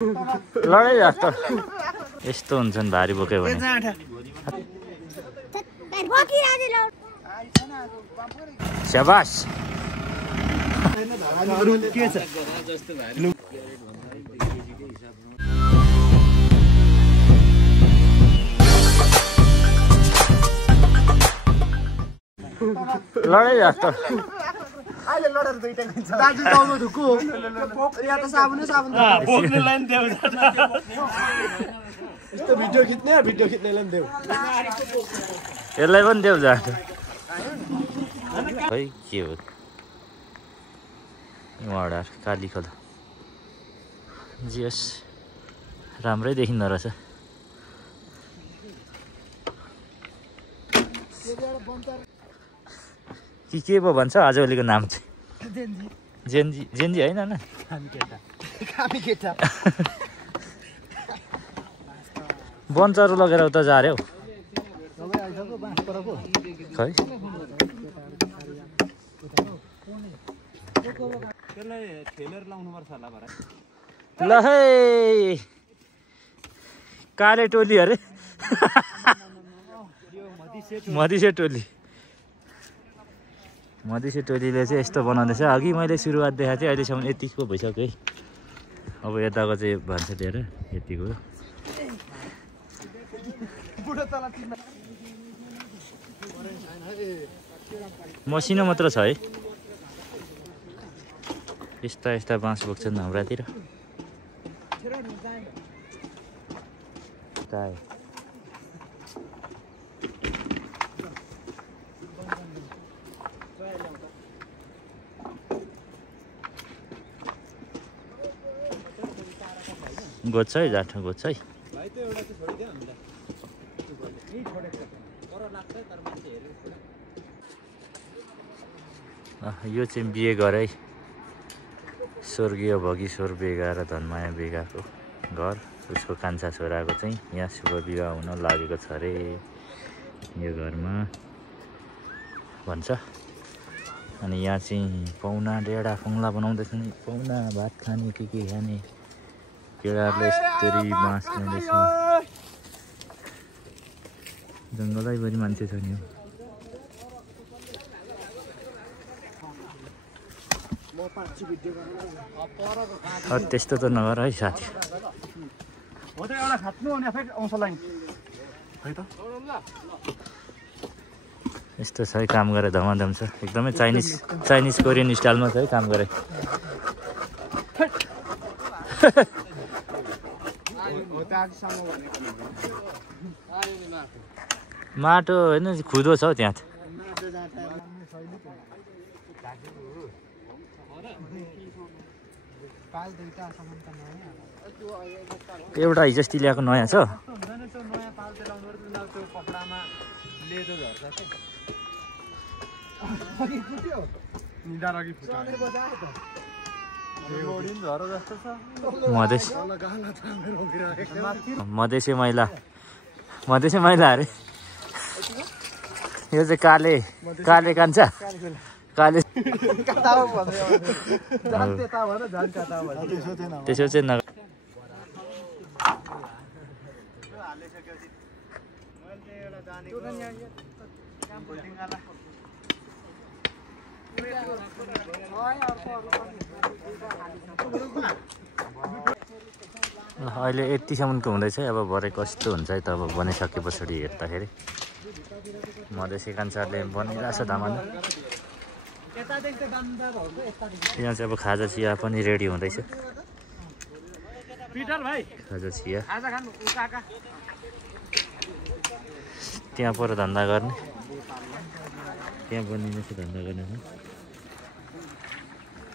लडाइ जस्तो यस्तो हुन्छन् भारी बोक्यो भने शाबास लडाइ जस्तो अहिले लडेर दुईटा किन्छ दाजु गाउँमा ढुक्कु यहाँ त साबुन बोक्ने लाइन देऊ यस्तो भिडियो खिच्नेलाई पनि देऊ यसलाई पनि देऊ जा खै के हो वडा काली खोला जियोस् राम्रै देखिँदो रहेछ के पो भन्छ आजभोलिको नाम चाहिँ जेन्जी होइन न बनचरो लगेर उता जा रे हौ खै ल है काले टोली अरे मधेसी टोलीले चाहिँ यस्तो बनाउँदैछ अघि मैले सुरुवात देखाएको थिएँ अहिलेसम्म यति पो भइसक्यो है अब यताको चाहिँ भन्छ दिएर यतिको मसिनो मात्र छ है यस्ता बाँस बोक्छन् हाम्रातिर गोछ है जाठो गोछ है यो चाहिँ बिहे गरे स्वर्गीय भगीश्वर बेगा र धनमाया बेगाको घर उसको कान्छा छोराको चाहिँ यहाँ शुभ विवाह हुन लागेको छ अरे यो घरमा भन्छ अनि यहाँ चाहिँ पाहुना डेढा फङ्ला बनाउँदैछन् पाहुना भात खाने के खाने केटाहरूले यस्तरी बाँस ल्याउँदैछ जङ्गलैभरि मान्छे छ नि त्यस्तो त नगर है साथी यस्तो छ है काम गरे धमाधम छ एकदमै चाइनिज कोरियन स्टाइलमा छ है काम गरे माटो होइन खुदो छ हौ त्यहाँ एउटा हिजोस्ति ल्याएको नयाँ छ मधेसी महिला अरे यो चाहिँ काले कान्छा काले त्यसो चाहिँ न अहिले यतिसम्मको हुँदैछ अब भरे कस्तो हुन्छ है त अब बनाइसके पछाडि हेर्दाखेरि मधेसी कान्छाहरूले बनिरहेको छ धामा यहाँ चाहिँ अब खाजा चिया पनि रेडी हुँदैछ खाजा चिया त्यहाँ पर धन्दा गर्ने त्यहाँ बनिनेछ धन्दा गर्ने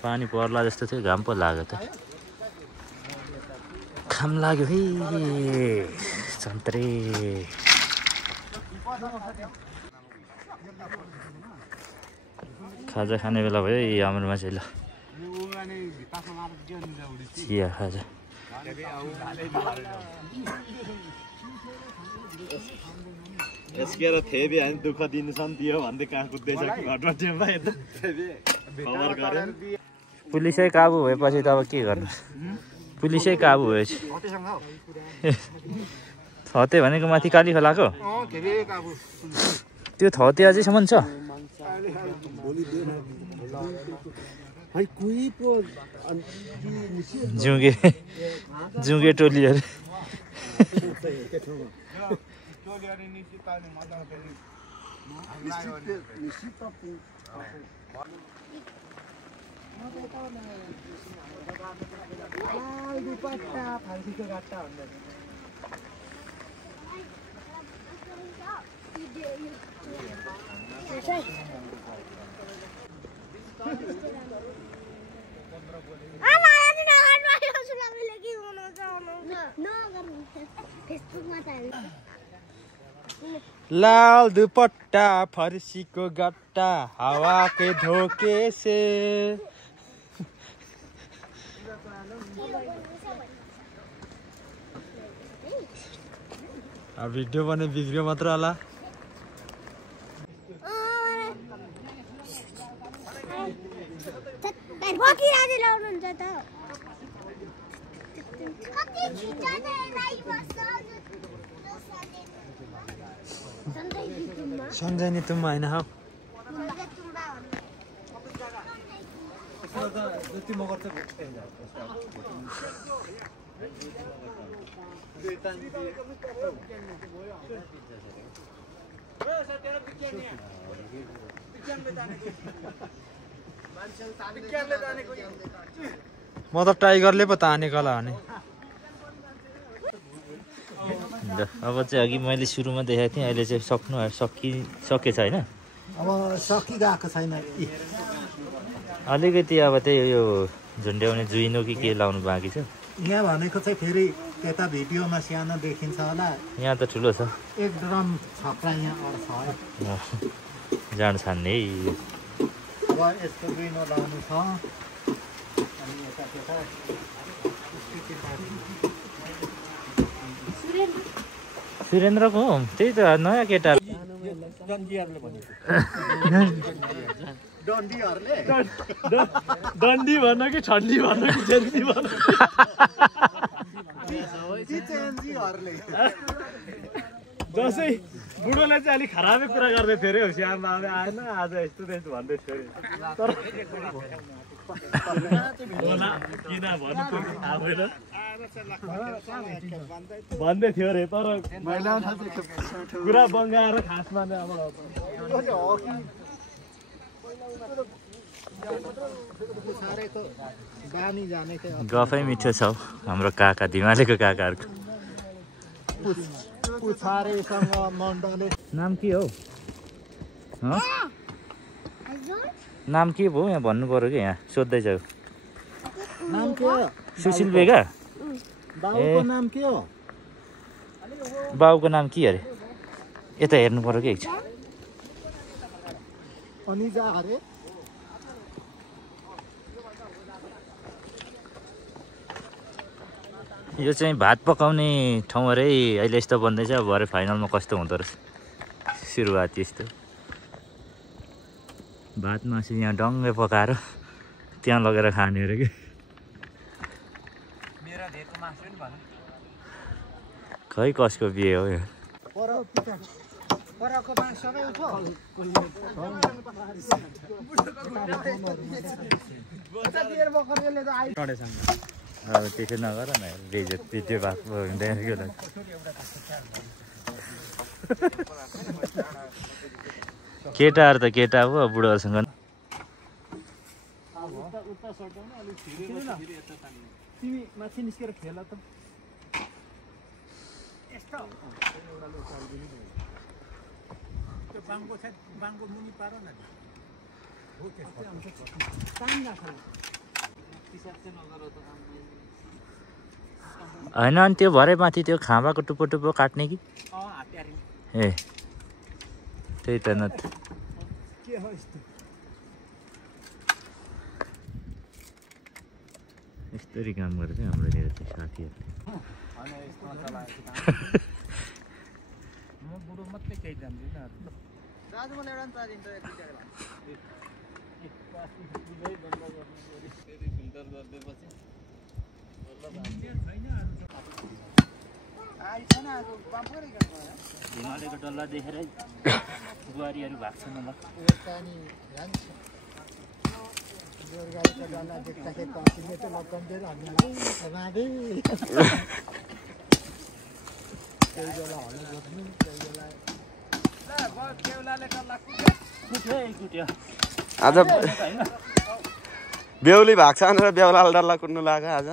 पानी पर्ला जस्तो थियो घाम पो लाग्यो त घाम लाग्यो है सन्तरे खाजा खाने बेला भयो हाम्रो मान्छे ल चिया खाजा यसकेर थेबे हामी दुःख दिनुछन् दियो भन्दै कहाँ कुद्दैछ घटमा टेम्पा यता खबर गरे पुलिसै काबु भएपछि त अब के गर्नु पुलिसै काबु भएछ हटेसँग हो थते भनेको माथि काली खोलाको घेरे काबु त्यो थते अझैसम्म छ जुगे टोलीहरू लाल दुपट्टा फर्सीको गट्टा हावा के धोके से अब भिडियो बने बिग्रियो मात्र होला सञ्जय नि तुम होइन हौ म त टाइगरले पो तानेको होला भने अब चाहिँ अघि मैले सुरुमा देखाएको थिएँ अहिले चाहिँ सकेछ होइन अब सकिरहेको छैन अलिकति अब त्यही यो झुन्ड्याउने जुइनो कि के लाउनु बाँकी छ यहाँ भनेको चाहिँ फेरि त्यता भिडियोमा सानो देखिन्छ होला यहाँ त ठुलो छ एक ड्रम छक्रा यहाँ अड्छ है जान छान्ने अब यसको दुईनो लाउनु छ अनि यता त्यता सुरेन्द्रको हो त्यही त नयाँ केटा डन्डी भन्न कि ठन्डी भन्न कि जेन्जी भन्न जसै बुढोलाई चाहिँ अलिक खराबै कुरा गर्दै थियो अरे होसियार मामे आएन आज यस्तो त्यस्तो भन्दै थियो अरे किन भन्नु थाहा भएन भन्दै थियो अरे तर कुरा बङ्गाएर खासमा नै अब गफै मिठो छ हाम्रो काका धिमालेको काकाहरूको नाम के हो नाम के भयो यहाँ भन्नु पर्यो कि यहाँ सोध्दैछ नाम के हो सुशील बेगा बाउको नाम के हो बाउको नाम के अरे यता हेर्नु पर्यो कि अनिजा अरे यो चाहिँ भात पकाउने ठाउँ अरे अहिले यस्तो बन्दैछ भरे फाइनलमा कस्तो हुँदो रहेछ सुरुवात यस्तो भात मासु यहाँ डङ्गै पकाएर त्यहाँ लगेर खाने अरे कि खै कसको बिहे हो यो अब त्यसै नगर न भिडियो भएको हुँदैन कि केटाहरू त केटा हो बुढोहरूसँग तिमी माथि निस्केर खेल त होइन अनि त्यो भरे माथि त्यो खाँबाको टुप्पो टुप्पो काट्ने कि ए त्यही त न यस्तरी काम गर्छ हाम्रोतिर चाहिँ साथीहरूले हिमालयको डल्ला देखेरै बुहारीहरू भाग्छन् होला आज बेहुली भएको छ भनेर बेहुलाले डल्ला कुद्नु लाग्यो आज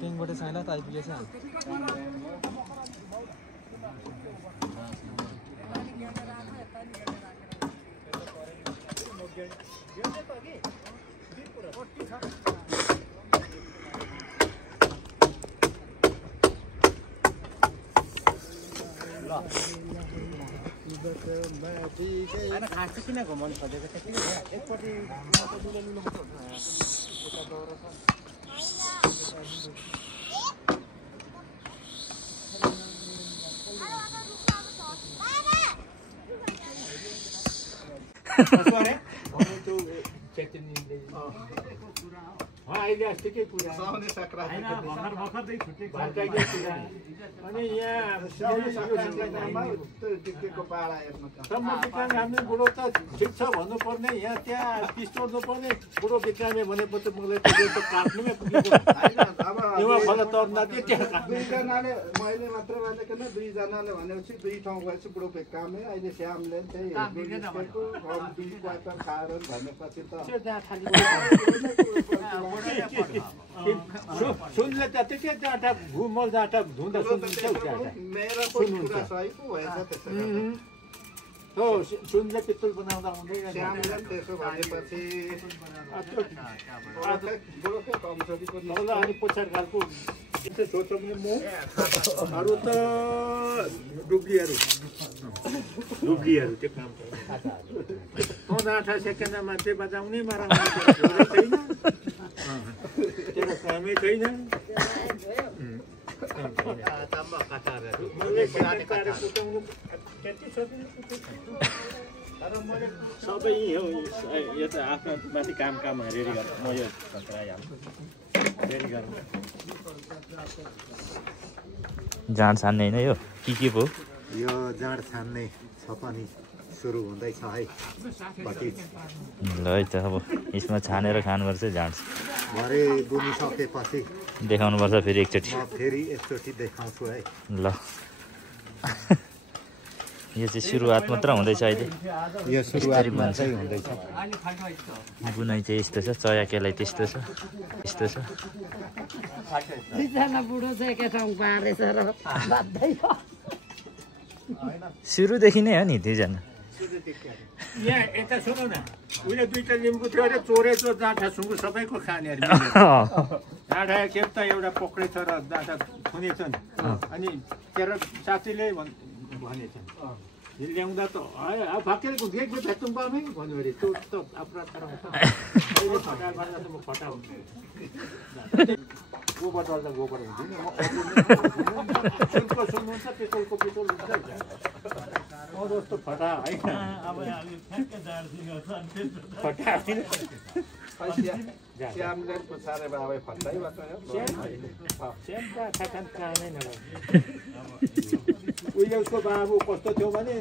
टिङबाट छैन त आइपुगेछ खास किन घुमाउनु खोजेको एकपट्टि अहिले अस्तिकै कुरा अनि यहाँ बुढो त ठिक छ भन्नुपर्ने यहाँ त्यहाँ पिस तोड्नु पर्ने बुढो बिक्रामे भनेपछि मलाई काट्नुमै दुईजनाले मैले मात्र भनेकन दुईजनाले भनेपछि दुई ठाउँ गएपछि बुढो बिक्रामे अहिले श्यामले खाएर भनेपछि त सुनले त्यतिकै जाँटा घुमल जाँटा धुँदा सुनले पित्तल बनाउँदा हुँदैन त्यसो भनेपछि अनि पछाडि खालको सोचौँ म अरू त डुब्लीहरू त्यो काम जाँठा सेकेन्डमा मान्छे बजाउने छैन तेरो कामै छैन सबै हो यो त आफ्नो माथि काम रेडी गर्नु म यो रेडी गर्नु जाँड छान्ने होइन यो के पो यो जाँड छान्ने छ पनि सुरु हुँदैछ है ल है त अब यसमा छानेर खानुपर्छ जाँड भरे बुनिसकेपछि देखाउनुपर्छ फेरि एकचोटि म फेरि एकचोटि देखाउँछु है ल यो चाहिँ सुरुवात मात्र हुँदैछ अहिले यो सुरुवात मात्रै हुँदैछ बुनाइ चाहिँ यस्तो छ चया केलाई त्यस्तो छ यस्तो छ सुरुदेखि नै हो नि दुईजना यहाँ यता सुनौ न उहिले दुईटा लिम्बू थियो अरे चोरेको जाँठा सुँगु सबैको खाने अरे जाँठा के त एउटा पक्रेछ र जाँठा थुनेछ नि अनि तेरो साथीले भनेछ ल्याउँदा त फाकेर घुकेको भेट्नु पाउने भन्यो अरे त्यो त अपराध गराउँछ अहिले फटा गर्दा त म फटा हुन्छु गोबर डल्दा गोबर हुँदैन सुनको सुन्नुहुन्छ पितलको पितल हुन्छ म जस्तो फटा होइन फटा श्यामले पछाडे बाबा फटाइ उहिले उसको बाबु कस्तो थियो भने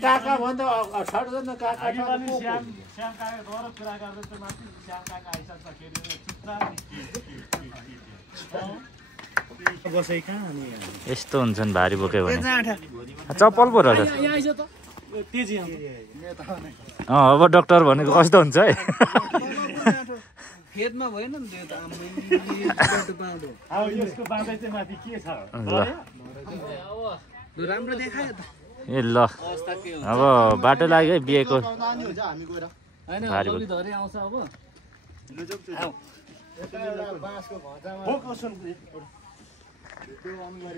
काका भन्दा छड्दैन काका यस्तो हुन्छन् भारी बोक्यो भने चप्पल पो रहेछ अब डाक्टर भनेको कस्तो हुन्छ है खेतमा भएन नि त्यो त यसको बाँधै चाहिँ माथि के छ राम्रो देखायो त ए ल अब बाटो लाग्यो है बिहेको आउँछ अब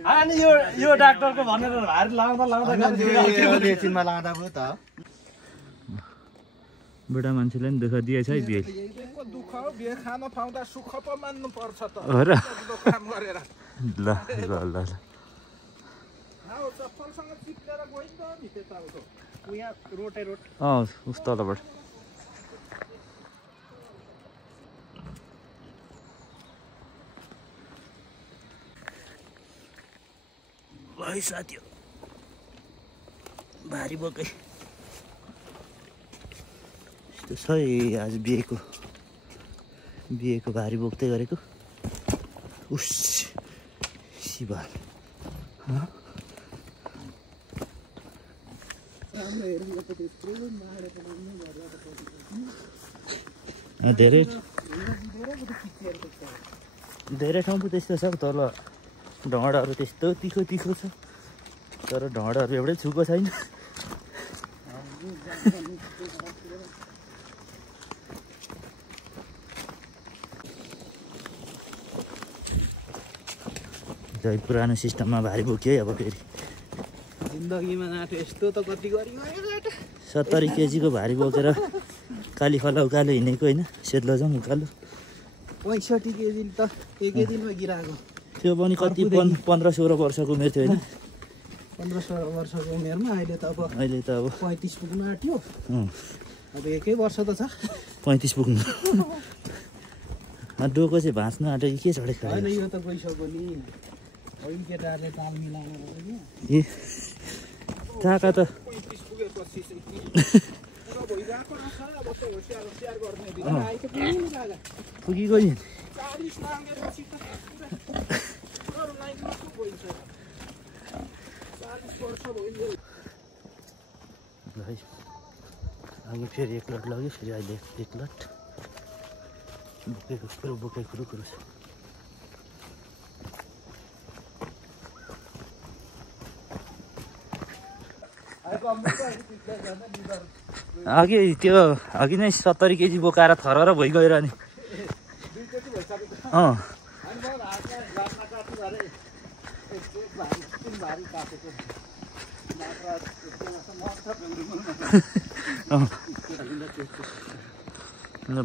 अनि यो डाक्टरको भनेर भारी लाउँदा एकछिनमा लाँदा भयो त बुढा मान्छेले नि दुःख दिएछ है बिहे को दुःख हो बिहे खान पाउँदा सुख पो मान्नु पर्छ त हो र काम गरेर ल ल ल ल आउ चप्पलसँग चिप्लेर गइन्छ नि त्यता उतो यहाँ रोटे रोट उस तलबाट ल है साथी भारी बोकै यस्तो छ है आज बिहेको भारी बोक्दै गरेको उस शिवाल धेरै ठाउँ पो त्यस्तो छ तल ढँडाहरू त्यस्तो तिखो छ तर ढँडाहरू एउटै छुको छैन जै पुरानो सिस्टममा भारी बोक्यो है अब फेरि जिन्दगीमा नाटो यस्तो त कति गरी 70 केजीको भारी बोकेर कालीफला उकालो हिँडेको होइन सेद्लो जाउँ उकालो 65 केजी त एकै दिनमा गिराएको त्यो पनि कति 15-16 वर्षको उमेर थियो होइन 15-16 वर्षको उमेरमा अहिले त अब 35 पुग्न आँट्यो अब एकै वर्ष त छ 35 पुग्नु डोको चाहिँ भाँच्नु आँट्यो कि के चढेको होइन यो त गइसक्यो नि अहिले केटाहरूले ताल मिलाउनु ए काका त पुगेको नि ल है अघि फेरि एक लट लग्यो फेरि अहिले एक लट बोकेको कुरो छ अघि नै 70 केजी बोकाएर थर भइगएर नि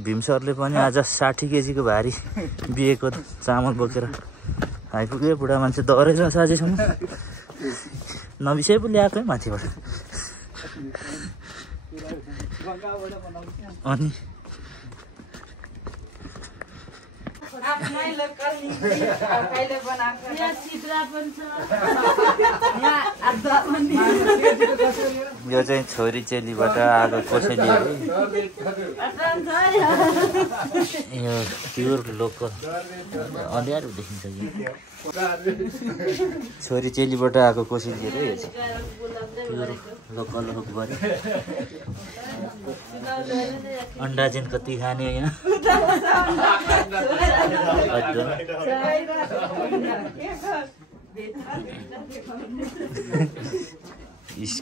भीम सरले पनि आज 60 केजीको भारी बिहेको चामल बोकेर आइपुग्यो बुढा मान्छे डरेर साझेसम्म नबिसाइ पो ल्याएकै माथिबाट अनि यो चाहिँ छोरी चेलीबाट आएको कोसेली यो प्योर लोकल अँध्यारो देखिन्छ कि छोरी चेलीबाट आएको कोसेली अरे यो चाहिँ प्योर लोकल भयो अन्डा चाहिँ कति खाने यहाँ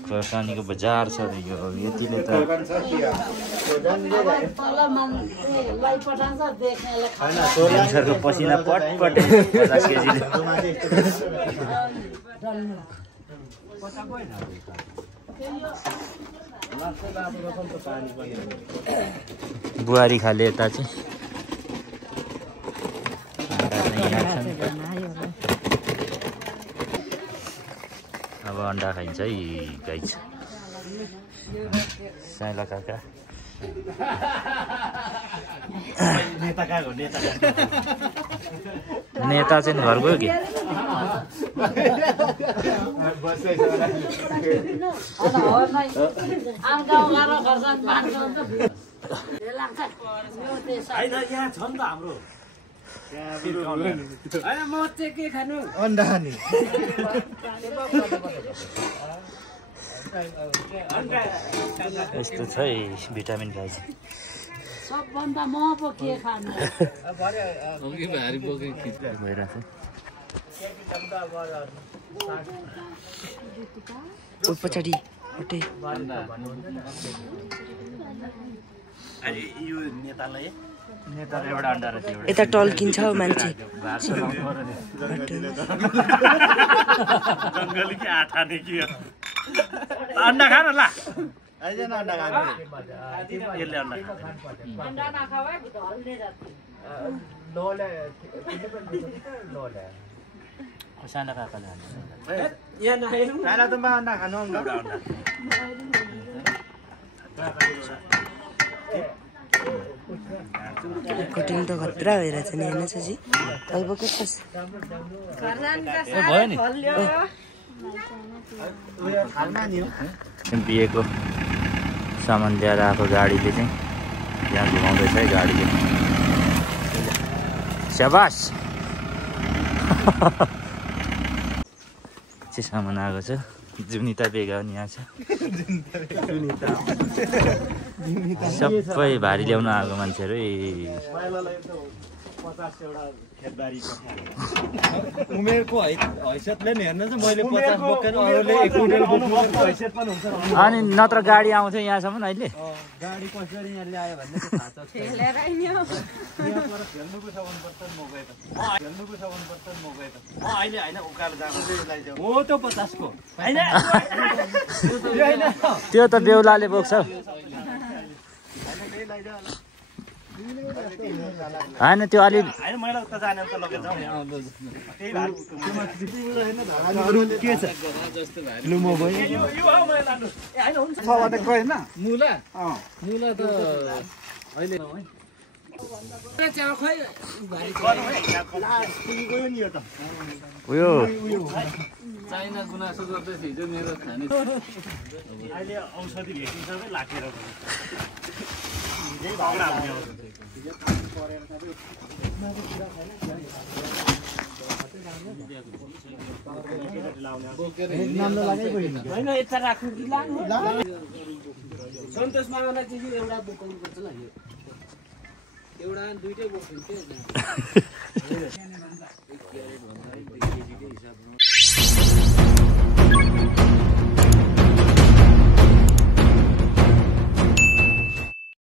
खोर्सानीको बजार छ यो यतिले त सरको पसिना पटपट 50 केजीले बुहारी खाले यता चाहिँ अब अन्डा खाइन्छ है गाई छ साइला काका नेता चाहिँ घर गयो कि अन्डा नि यस्तो छ है भिटामिन खाइ छ सबभन्दा म पो के खानु भइरहेछ पछाडि हटे यो नेतालाई नेता एउटा अन्डा रहेछ एउटा यता टल्किन्छ मान्छे जङ्गली कि आठा ने कि अन्डा खा न ला आइज न अन्डा खानु यसले अन्डा खान्छ अन्डा नखाऊ है ढल्ने जाति लोले सानो काकाले यहाँ नहेर्नु खाना त मा अन्डा खानु एउटा अन्डा कटिङ त खतरा भइरहेछ नि होइन सजी अल्प के छ भयो नि बिहेको सामान ल्याएर आएको गाडीले चाहिँ यहाँ घुमाउँदैछ है गाडीले स्याबास चाहिँ सामान आएको छ जुनिता बेगा पनि यहाँ छ सबै भारी ल्याउन आएको मान्छेहरू उमेरको हैसियतले नि हेर्नु चाहिँ मैले 50 बोकेर अरूले 1 क्विन्टल बोक्नु हैसियत पनि हुन्छ अनि नत्र गाडी आउँछ यहाँसम्म अहिले गाडी कसरी यहाँ ल्यायो भन्ने त थाहा छ खेलेर आइन्यो हेर्नुको छ भन्नुपर्छ म गए त म अहिले हैन उकालो जाम ल्याइदेऊ हो त 50 को हैन त्यो त बेहुलाले बोक्छ होइन त्यो अलि हैन मैले उता जाने त लगेर जाऊ त्यही भार के छ लु म गए यो मैले लानु ए हैन हुन्छ छ भने गएन मुला मुला त अहिले उयो चाइना गुनासो गर्दै हिजो मेरो खाने अहिले औषधि भेटिन्छ सबै लाखेर सन्तोष मामालाई चाहिँ एउटा बोकाउनु पर्छ ल एउटा दुईटै बोक्छु के